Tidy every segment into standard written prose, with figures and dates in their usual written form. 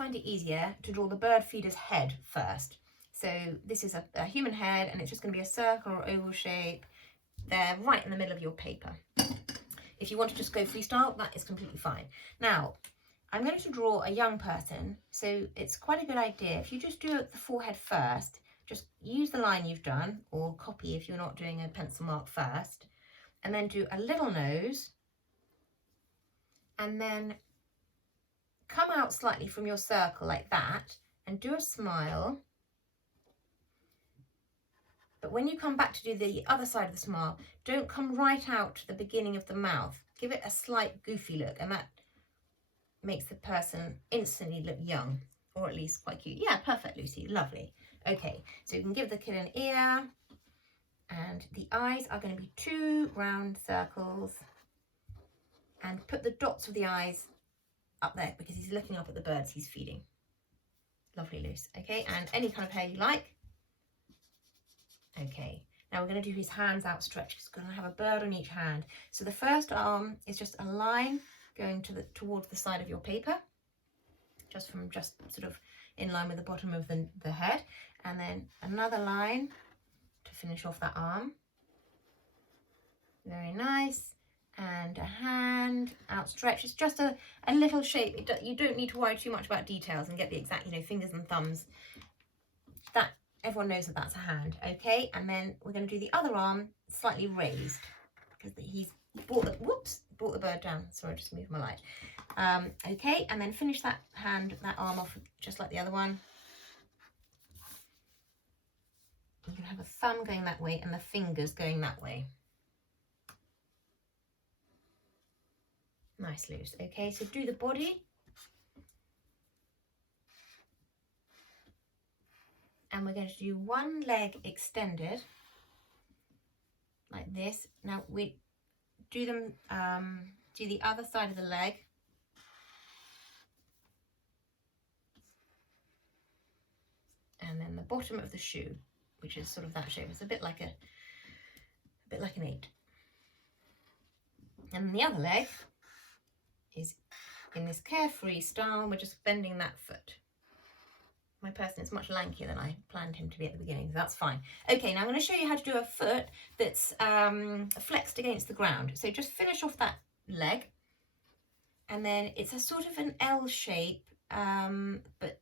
find it easier to draw the bird feeder's head first. So this is a human head, and it's just going to be a circle or oval shape there right in the middle of your paper. If you want to just go freestyle, that is completely fine. Now, I'm going to draw a young person, so it's quite a good idea. If you just do the forehead first, just use the line you've done, or copy if you're not doing a pencil mark first, and then do a little nose, and then come out slightly from your circle like that, and do a smile. But when you come back to do the other side of the smile, don't come right out to the beginning of the mouth. Give it a slight goofy look, and that makes the person instantly look young, or at least quite cute. Yeah, perfect, Lucy, lovely. Okay, so you can give the kid an ear, and the eyes are going to be 2 round circles, and put the dots of the eyes up there because he's looking up at the birds he's feeding. Lovely, Luce. Okay, and any kind of hair you like. Okay, now we're going to do his hands outstretched. He's going to have a bird on each hand. So the first arm is just a line going towards the side of your paper, just sort of in line with the bottom of the head, and then another line to finish off that arm. Very nice. And a hand outstretched. It's just a little shape. You don't need to worry too much about details and get the exact, fingers and thumbs. That everyone knows that that's a hand. Okay, and then we're going to do the other arm slightly raised because he's brought the bird down. Sorry, I just moved my light. Okay, and then finish that arm off just like the other one. You can have a thumb going that way and the fingers going that way. Nice, Luce. Okay, so do the body. And we're going to do one leg extended like this. Now we do them, do the other side of the leg. And then the bottom of the shoe, which is sort of that shape. It's a bit like an 8. And the other leg is in this carefree style. We're just bending that foot. My person is much lankier than I planned him to be at the beginning, so that's fine. Okay, now I'm going to show you how to do a foot that's flexed against the ground. So just finish off that leg, and then it's a sort of an L shape, but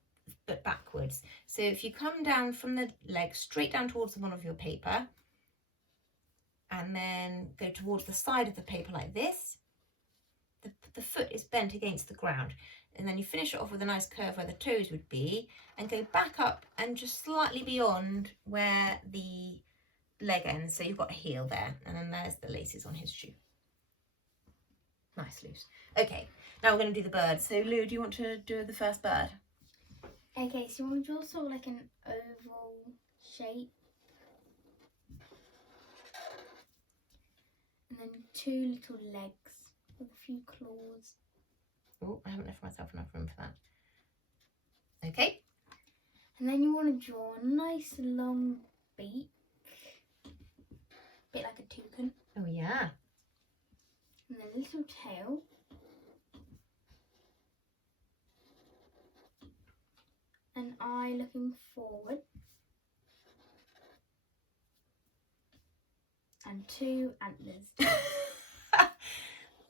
backwards. So if you come down from the leg straight down towards the bottom of your paper, and then go towards the side of the paper like this, the foot is bent against the ground, and then you finish it off with a nice curve where the toes would be, and go back up and just slightly beyond where the leg ends, so you've got a heel there, and then there's the laces on his shoe. Nice, Luce. Okay, now we're going to do the bird. So Lou, do you want to do the first bird? Okay, so you want to draw sort of like an oval shape, and then 2 little legs with a few claws. Oh, I haven't left myself enough room for that. Okay. And then you want to draw a nice long beak, a bit like a toucan. Oh yeah. And then a little tail. An eye looking forward. And 2 antlers.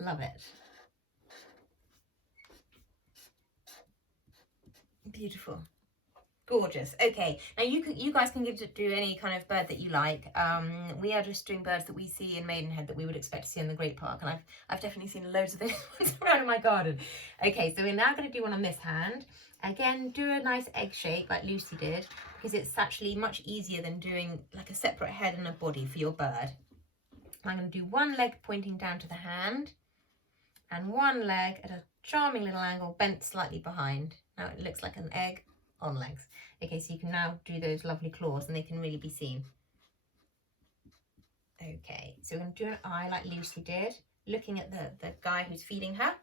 Love it. Beautiful. Gorgeous. Okay, now you guys can do any kind of bird that you like. We are just doing birds that we see in Maidenhead that we would expect to see in the Great Park, and I've definitely seen loads of those ones around in my garden. Okay, so we're now going to do one on this hand. Again, do a nice egg shape like Lucy did, because it's actually much easier than doing like a separate head and a body for your bird. I'm going to do one leg pointing down to the hand, and one leg at a charming little angle bent slightly behind. Now it looks like an egg on legs. Okay, so you can now do those lovely claws, and they can really be seen. Okay, so we're going to do an eye like Lucy did, looking at the guy who's feeding her.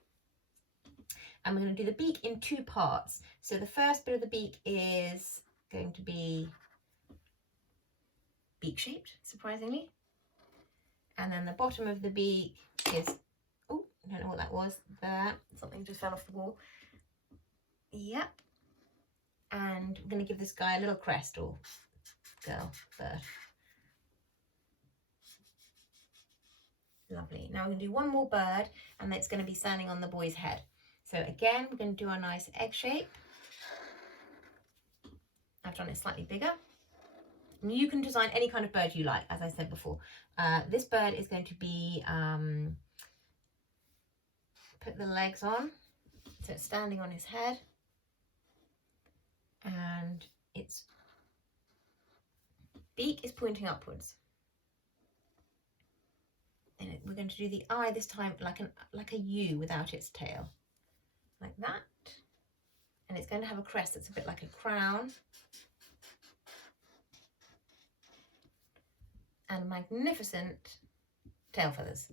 And we're going to do the beak in 2 parts. So the first bit of the beak is going to be beak shaped, surprisingly. And then the bottom of the beak is, oh, I don't know what that was. There, something just fell off the wall. Yep. And we're going to give this guy a little crest, or girl, bird. Lovely. Now we're going to do one more bird, and it's going to be standing on the boy's head. So again, we're going to do our nice egg shape. I've done it slightly bigger. And you can design any kind of bird you like, as I said before. This bird is going to be, put the legs on, so it's standing on his head. And its beak is pointing upwards. And we're going to do the eye this time like a U without its tail, like that. And it's going to have a crest that's a bit like a crown. And magnificent tail feathers.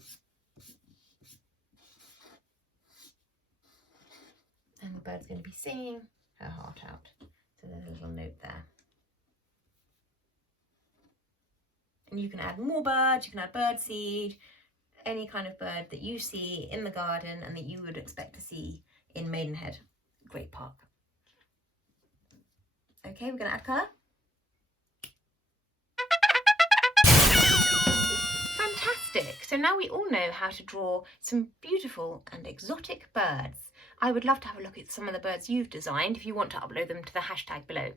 And the bird's going to be singing her heart out. So there's a little note there. And you can add more birds, you can add bird seed, any kind of bird that you see in the garden and that you would expect to see in Maidenhead Great Park. Okay, we're going to add colour. Fantastic! So now we all know how to draw some beautiful and exotic birds. I would love to have a look at some of the birds you've designed if you want to upload them to the hashtag below.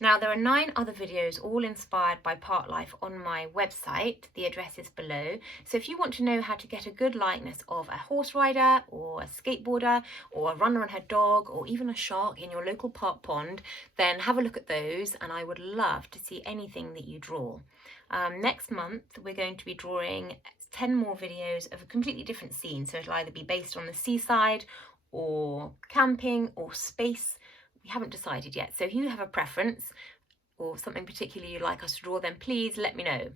Now there are 9 other videos all inspired by park life on my website. The address is below. So if you want to know how to get a good likeness of a horse rider or a skateboarder or a runner and her dog or even a shark in your local park pond, then have a look at those, and I would love to see anything that you draw. Next month we're going to be drawing 10 more videos of a completely different scene, so it'll either be based on the seaside or camping or space. We haven't decided yet, so if you have a preference or something particularly you'd like us to draw, then please let me know.